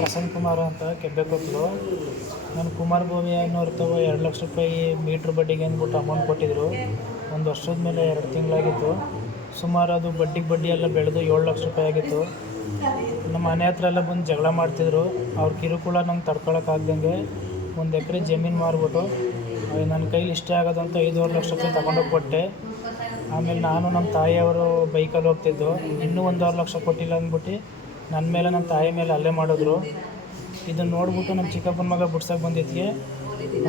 ಪ್ರಸನ್ನ ಕುಮಾರ್ ಅಂತ ಕೆಬ್ಬೆಕೊಪ್ಪಲು. ನಾನು ಕುಮಾರ್ ಭೂಮಿ ಅನ್ನೋರು 2 ಲಕ್ಷ ರೂಪಾಯಿ ಮೀಟ್ರ್ ಬಡ್ಡಿಗೆ ಅಂದ್ಬಿಟ್ಟು ಅಮೌಂಟ್ ಕೊಟ್ಟಿದ್ದರು. ಒಂದು ವರ್ಷದ ಮೇಲೆ 2 ತಿಂಗಳಾಗಿತ್ತು. ಸುಮಾರು ಅದು ಬಡ್ಡಿ ಎಲ್ಲ ಬೆಳೆದು 7 ಲಕ್ಷ ರೂಪಾಯಿ ಆಗಿತ್ತು. ನಮ್ಮ ಮನೆ ಹತ್ರ ಎಲ್ಲ ಬಂದು ಜಗಳ ಮಾಡ್ತಿದ್ರು. ಅವ್ರ ಕಿರುಕುಳ ನಂಗೆ ತಡ್ಕೊಳಕ್ಕಾಗ್ದಂಗೆ 1 ಎಕರೆ ಜಮೀನು ಮಾರ್ಬಿಟ್ಟು ನನ್ನ ಕೈಲಿ ಇಷ್ಟ ಆಗೋದಂತ 5.5 ಲಕ್ಷ ರೂಪಾಯಿ ತಗೊಂಡೋಗಿ ಕೊಟ್ಟೆ. ಆಮೇಲೆ ನಾನು ನಮ್ಮ ತಾಯಿಯವರು ಬೈಕಲ್ಲಿ ಹೋಗ್ತಿದ್ದು. ಇನ್ನೂ 1.5 ಲಕ್ಷ ಕೊಟ್ಟಿಲ್ಲ ಅಂದ್ಬಿಟ್ಟು ನನ್ನ ಮೇಲೆ ನಮ್ಮ ತಾಯಿ ಮೇಲೆ ಹಲ್ಲೆ ಮಾಡಿದ್ರು. ಇದನ್ನು ನೋಡ್ಬಿಟ್ಟು ನಮ್ಮ ಚಿಕ್ಕಪ್ಪನ ಮಗ ಬಿಡ್ಸೋಕೆ ಬಂದಿದ್ದಕ್ಕೆ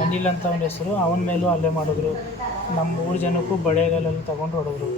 ಅನಿಲ್ ಅಂತ ಅವನ ಹೆಸರು, ಅವನ ಮೇಲೂ ಹಲ್ಲೆ ಮಾಡಿದ್ರು. ನಮ್ಮ 3 ಜನಕ್ಕೂ ಬಳೆಗಳೆಲ್ಲ ತಗೊಂಡು ಹೊಡೆದ್ರು.